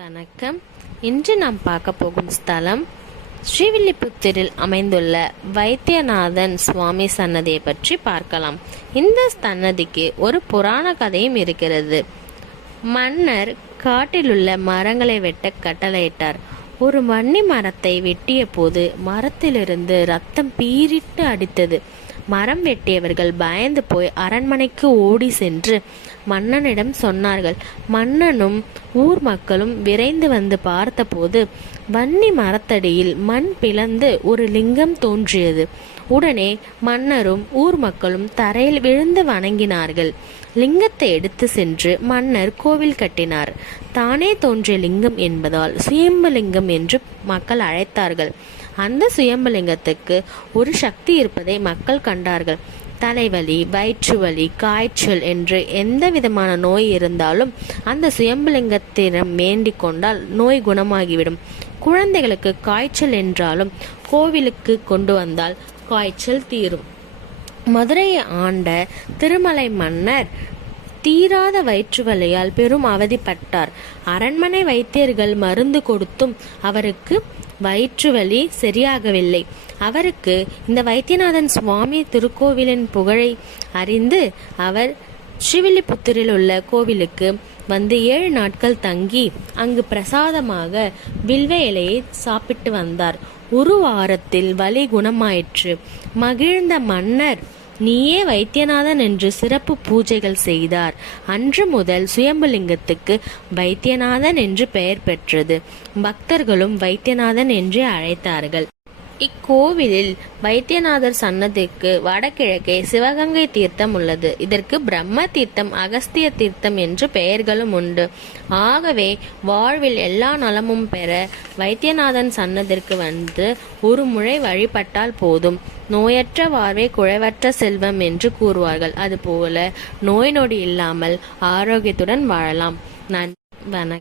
வணக்கம். இன்று நாம் பார்க்க போகும் ஸ்தலம் ஸ்ரீவில்லிபுத்தூரில் அமைந்துள்ள வைத்தியநாதன் சுவாமி சன்னதியை பற்றி பார்க்கலாம். இந்த சன்னதிக்கு ஒரு புராண கதையும் இருக்கிறது. மன்னர் காட்டிலுள்ள மரங்களை வெட்ட கட்டளையிட்டார். ஒரு வன்னி மரத்தை வெட்டிய போது மரத்திலிருந்து ரத்தம் பீரிட்டு அடித்தது. மரம் வெட்டியவர்கள் பயந்து போய் அரண்மனைக்கு ஓடி சென்று மன்னனிடம் சொன்னார்கள். மன்னனும் ஊர் மக்களும் விரைந்து வந்து பார்த்தபோது வன்னி மரத்தடியில் மண் பிளந்து ஒரு லிங்கம் தோன்றியது. உடனே மன்னரும் ஊர் மக்களும் தரையில் விழுந்து வணங்கினார்கள். லிங்கத்தை எடுத்து சென்று மன்னர் கோவில் கட்டினார். தானே தோன்றிய லிங்கம் என்பதால் சுயம்பலிங்கம் என்று மக்கள் அழைத்தார்கள். அந்த சுயம்பலிங்கத்துக்கு ஒரு சக்தி இருப்பதை மக்கள் கண்டார்கள். தலைவலி, வயிற்று வலி, காய்ச்சல் என்று எந்த விதமான நோய் இருந்தாலும் அந்த சுயம்பலிங்கத்திடம் வேண்டிக் கொண்டால் நோய் குணமாகிவிடும். குழந்தைகளுக்கு காய்ச்சல் என்றாலும் கோவிலுக்கு கொண்டு வந்தால் காய்ச்சல் தீரும். மதுரையை ஆண்ட திருமலை மன்னர் தீராத வயிற்று வலியால் பெரும் அவதிப்பட்டார். அரண்மனை வைத்தியர்கள் மருந்து கொடுத்தும் அவருக்கு வயிற்று வலி சரியாகவில்லை. அவருக்கு இந்த வைத்தியநாதன் சுவாமி திருக்கோவிலின் புகழை அறிந்து அவர் ஸ்ரீவில்லிபுத்தூரில் உள்ள கோவிலுக்கு வந்து 7 நாட்கள் தங்கி அங்கு பிரசாதமாக வில்வ இலையை சாப்பிட்டு வந்தார். ஒரு வாரத்தில் வலி குணமாயிற்று. மகிழ்ந்த மன்னர் நீயே வைத்தியநாதன் என்று சிறப்பு பூஜைகள் செய்தார். அன்று முதல் சுயம்புலிங்கத்துக்கு வைத்தியநாதன் என்று பெயர் பெற்றது. பக்தர்களும் வைத்தியநாதன் என்றே அழைத்தார்கள். இக்கோவிலில் வைத்தியநாதர் சன்னதிக்கு வடகிழக்கே சிவகங்கை தீர்த்தம் உள்ளது. இதற்கு பிரம்ம தீர்த்தம், அகஸ்திய தீர்த்தம் என்று பெயர்களும் உண்டு. ஆகவே வாழ்வில் எல்லா நலமும் பெற வைத்தியநாதன் சன்னதிற்கு வந்து ஒரு முறை வழிபட்டால் போதும். நோயற்ற வாழ்வே குறைவற்ற செல்வம் என்று கூறுவார்கள். அதுபோல நோய் நொடி இல்லாமல் ஆரோக்கியத்துடன் வாழலாம். வணக்கம்.